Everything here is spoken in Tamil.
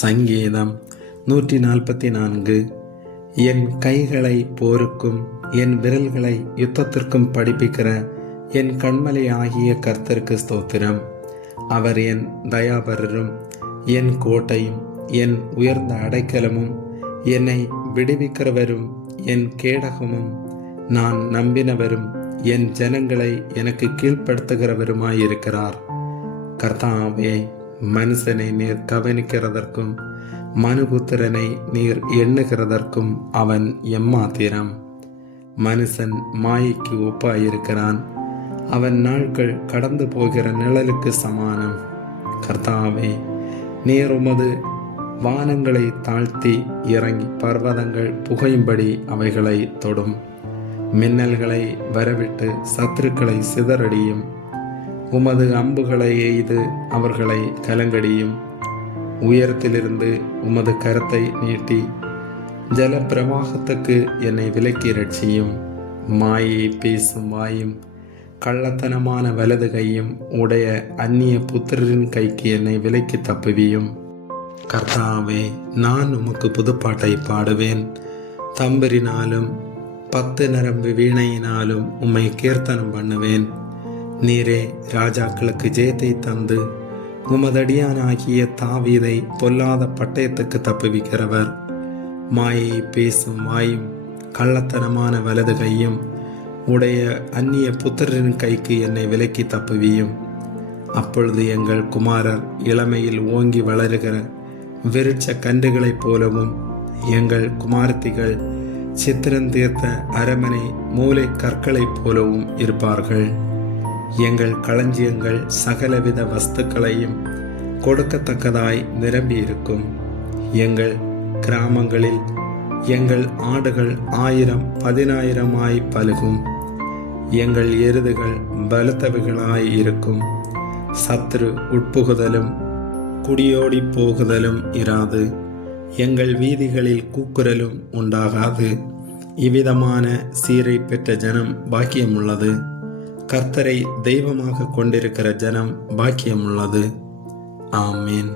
சங்கீதம் 144. என் கைகளை போருக்கும் என் விரல்களை யுத்தத்திற்கும் படிப்பிக்கிற என் கண்மலை ஆகிய கர்த்தருக்கு ஸ்தோத்திரம். அவர் என் தயாபரரும் என் கோட்டையும் என் உயர்ந்த அடைக்கலமும் என்னை விடுவிக்கிறவரும் என் கேடகமும் நான் நம்பினவரும் என் ஜனங்களை எனக்கு கீழ்ப்படுத்துகிறவருமாயிருக்கிறார். கர்த்தாவே, மனுஷனை நீர் கவனிக்கிறதற்கும் மனுபுத்திரனை நீர் எண்ணுகிறதற்கும் அவன் எம்மாத்திரம். மனுஷன் மாயைக்கு ஒப்பாயிருக்கிறான், அவன் நாட்கள் கடந்து போகிற நிழலுக்கு சமானம். கர்த்தாவே, நீர் உமது வானங்களை தாழ்த்தி இறங்கி பர்வதங்கள் புகையும்படி அவைகளை தொடும். மின்னல்களை வரவிட்டு சத்துருக்களை சிதறடியும். உமது அம்புகளை எய்து அவர்களை கலங்கடியும். உயரத்திலிருந்து உமது கரத்தை நீட்டி ஜல பிரவாகத்துக்கு என்னை விலக்கி ரட்சியும். மாயை பேசும் வாயும் கள்ளத்தனமான வலது கையும் உடைய அந்நிய புத்திரரின் கைக்கு என்னை விலக்கி தப்புவியும். கர்த்தாவே, நான் உமக்கு புதுப்பாட்டை பாடுவேன். தம்பரினாலும் 10 நரம்பு வீணையினாலும் உம்மை கீர்த்தனம் பண்ணுவேன். நீரே ராஜாக்களுக்கு ஜெயத்தை தந்து உமதடியானாகிய தாவீதை பொல்லாத பட்டயத்துக்கு தப்புவிக்கிறவர். மாயை பேசும் வாயும் கள்ளத்தனமான வலது கையும் உடைய அந்நிய புத்திரரின் கைக்கு என்னை விலக்கி தப்புவியும். அப்பொழுது எங்கள் குமாரர் இளமையில் ஓங்கி வளருகிற விருட்ச கன்றுகளைப் போலவும் எங்கள் குமாரத்திகள் சித்திரந்தீர்த்த அரமனை மூளை கற்களைப் போலவும் இருப்பார்கள். எங்கள் களஞ்சியங்கள் சகலவித வஸ்துக்களையும் கொடுக்கத்தக்கதாய் நிரம்பியிருக்கும். எங்கள் கிராமங்களில் எங்கள் ஆடுகள் 1000-10,000 பலுகும். எங்கள் எருதுகள் பலத்தவைகளாய் இருக்கும். சத்துரு உட்புகுதலும் குடியோடி போகுதலும் இராது. எங்கள் வீதிகளில் கூக்குரலும் உண்டாகாது. இவ்விதமான சீரை பெற்ற ஜனம் பாக்கியமுள்ளது. கர்த்தரை தெய்வமாக கொண்டிருக்கிற ஜனம் பாக்கியமுள்ளது. ஆமேன்.